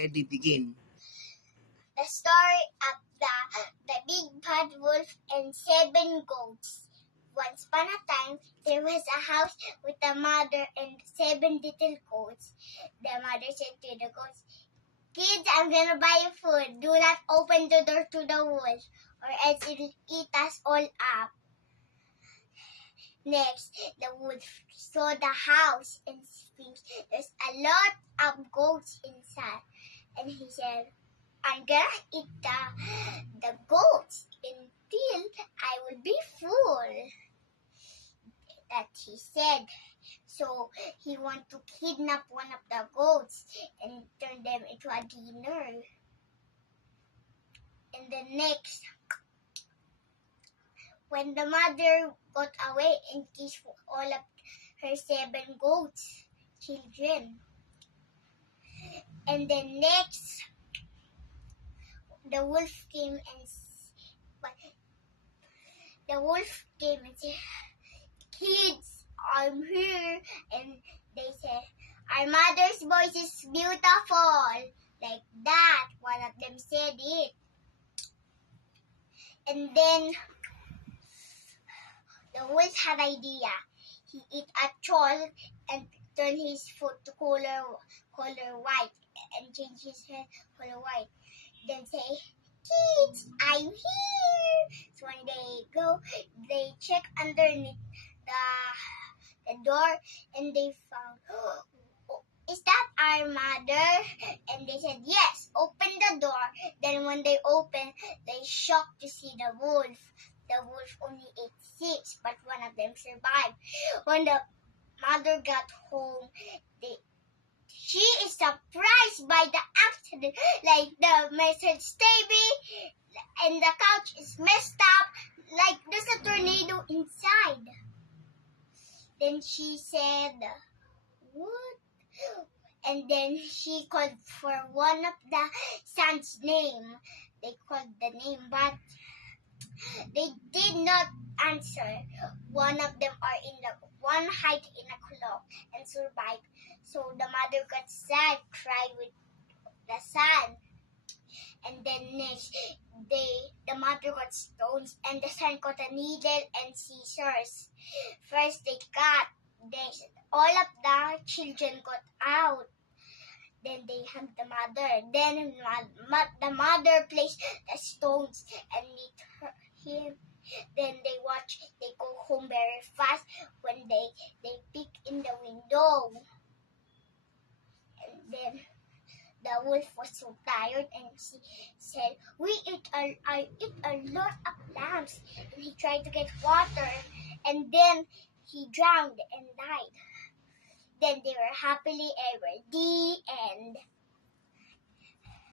Ready, begin. The story of the, the big bad wolf and seven goats. Once upon a time, there was a house with a mother and seven little goats. The mother said to the goats, Kids, I'm gonna buy you food. Do not open the door to the wolf, or else it'll eat us all up. Next, the wolf saw the house and thinks there's a lot of goats inside. And he said, I'm gonna eat the, the goats until I will be full. That he said. So he want to kidnap one of the goats and turn them into a dinner. And the next, when the mother got away and kissed all of her seven goats, children. And then next, the wolf came and but the wolf came and said, "Kids, I'm here," and they said, "Our mother's voice is beautiful." Like that, one of them said it, and then the wolf had idea. He eat a troll and turn his foot to color color white and change his hair color white. Then say, "Kids, I'm here." So when they go, they check underneath the the door and they found. "Oh, Is that our mother? And they said, Yes, open the door. Then when they open, they shocked to see the wolf. The wolf only ate six, but one of them survived. When the mother got home, they she is by the accident, like the message baby and the couch is messed up, like there's a tornado inside. Then she said, What? And then she called for one of the son's name. They called the name, but they did not answer. One of them are in the one hide in a cloak and survive. So the mother got sad, cried with the son. And then next they the mother got stones and the son got a needle and scissors. First they cut, then all of the children got out. Then they hugged the mother. Then the mother placed the stones and meet her, him. Then they watch. They go home very fast. When they they peek in the window, and then the wolf was so tired, and she said, "We eat a I eat a lot of lambs." And he tried to get water, and then he drowned and died. Then they were happily ever. The end.